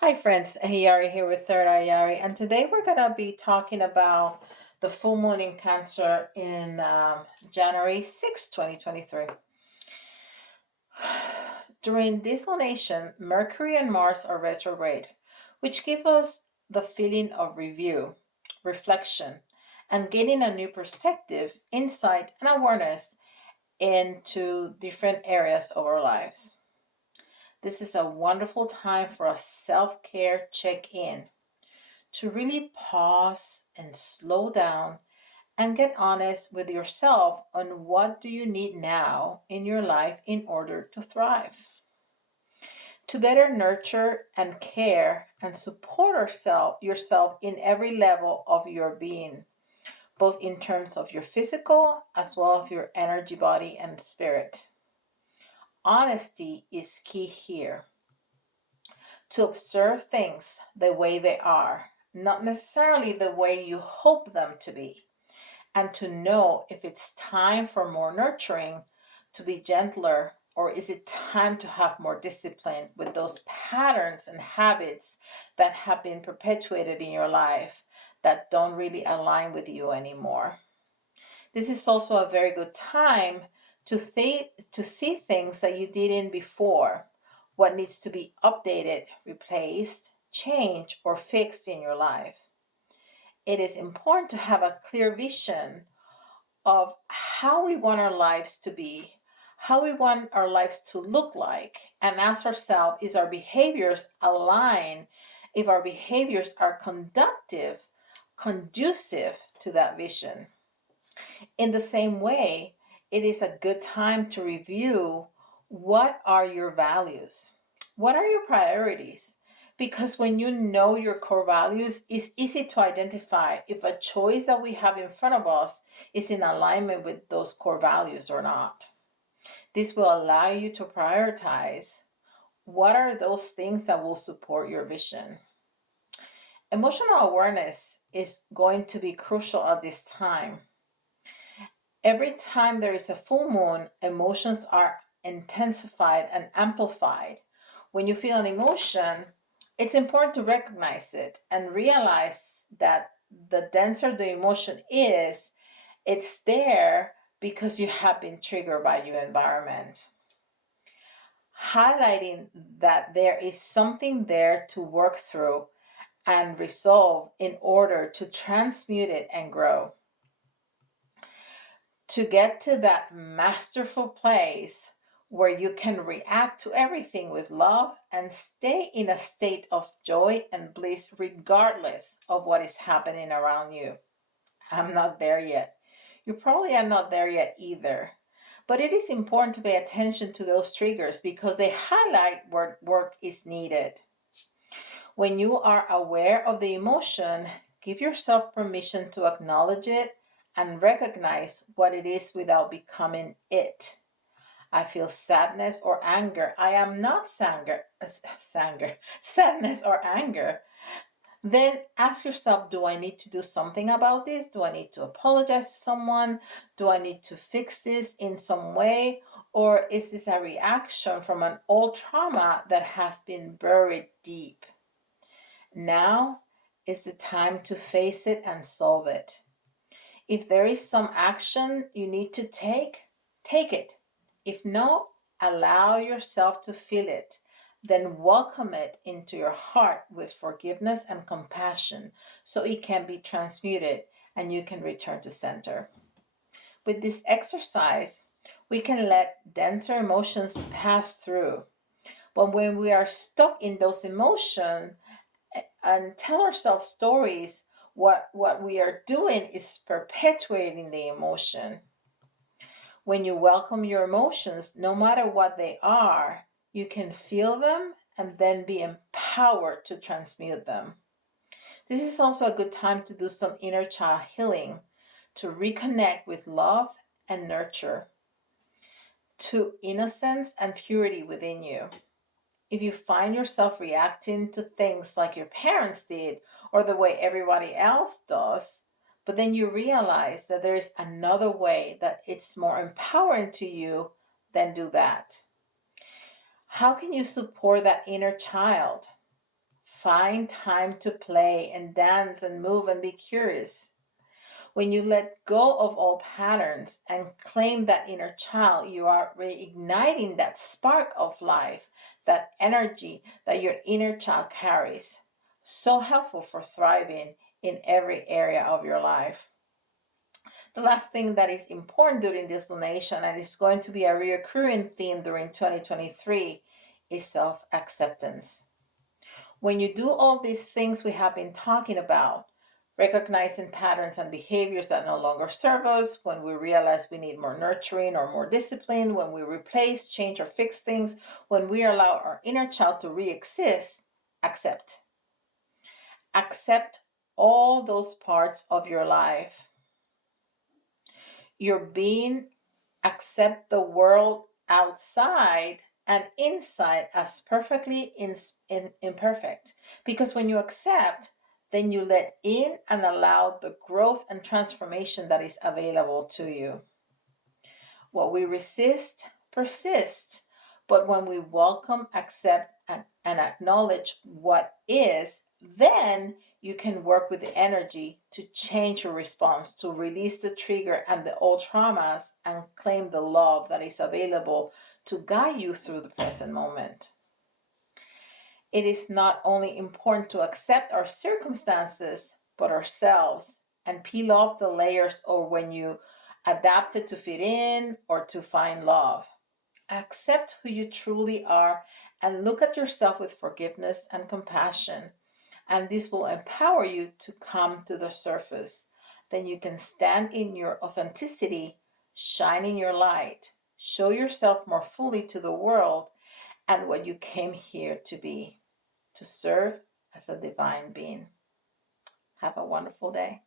Hi, friends. Yari here with Third Eye Yari, and today we're going to be talking about the full moon in Cancer in January 6th, 2023. During this lunation, Mercury and Mars are retrograde, which give us the feeling of review, reflection, and gaining a new perspective, insight, and awareness into different areas of our lives. This is a wonderful time for a self care check in to really pause and slow down and get honest with yourself on what do you need now in your life in order to thrive. To better nurture and care and support yourself in every level of your being, both in terms of your physical as well as your energy, body, and spirit. Honesty is key here. To observe things the way they are, not necessarily the way you hope them to be, and to know if it's time for more nurturing, to be gentler, or is it time to have more discipline with those patterns and habits that have been perpetuated in your life that don't really align with you anymore. This is also a very good time to see things that you didn't before, what needs to be updated, replaced, changed, or fixed in your life. It is important to have a clear vision of how we want our lives to be, how we want our lives to look like, and ask ourselves, is our behaviors aligned, if our behaviors are conducive to that vision. In the same way, it is a good time to review what are your values? What are your priorities? Because when you know your core values, it's easy to identify if a choice that we have in front of us is in alignment with those core values or not. This will allow you to prioritize what are those things that will support your vision. Emotional awareness is going to be crucial at this time. Every time there is a full moon, emotions are intensified and amplified. When you feel an emotion, it's important to recognize it and realize that the denser the emotion is, it's there because you have been triggered by your environment. Highlighting that there is something there to work through and resolve in order to transmute it and grow. To get to that masterful place where you can react to everything with love and stay in a state of joy and bliss regardless of what is happening around you. I'm not there yet. You probably are not there yet either. But it is important to pay attention to those triggers because they highlight where work is needed. When you are aware of the emotion, give yourself permission to acknowledge it and recognize what it is without becoming it. I feel sadness or anger. I am not sadness or anger. Then ask yourself, do I need to do something about this? Do I need to apologize to someone? Do I need to fix this in some way? Or is this a reaction from an old trauma that has been buried deep? Now is the time to face it and solve it. If there is some action you need to take it. If no, allow yourself to feel it. Then welcome it into your heart with forgiveness and compassion so it can be transmuted and you can return to center. With this exercise, we can let denser emotions pass through. But when we are stuck in those emotions, and tell ourselves stories, what we are doing is perpetuating the emotion. When you welcome your emotions, no matter what they are, you can feel them and then be empowered to transmute them. This is also a good time to do some inner child healing, to reconnect with love and nurture, to innocence and purity within you. If you find yourself reacting to things like your parents did or the way everybody else does, but then you realize that there is another way that it's more empowering to you, then do that. How can you support that inner child? Find time to play and dance and move and be curious. When you let go of all patterns and claim that inner child, you are reigniting that spark of life, that energy that your inner child carries. So helpful for thriving in every area of your life. The last thing that is important during this donation, and is going to be a recurring theme during 2023, is self acceptance. When you do all these things we have been talking about, recognizing patterns and behaviors that no longer serve us, when we realize we need more nurturing or more discipline, when we replace, change, or fix things, when we allow our inner child to re exist, accept. Accept all those parts of your life. Your being, accept the world outside and inside as perfectly imperfect. Because when you accept, then you let in and allow the growth and transformation that is available to you. What we resist persists, but when we welcome, accept, and acknowledge what is, then you can work with the energy to change your response, to release the trigger and the old traumas, and claim the love that is available to guide you through the present moment. It is not only important to accept our circumstances, but ourselves, and peel off the layers, or when you adapted to fit in or to find love. Accept who you truly are and look at yourself with forgiveness and compassion. And this will empower you to come to the surface. Then you can stand in your authenticity, shine in your light, show yourself more fully to the world and what you came here to be, to serve as a divine being. Have a wonderful day.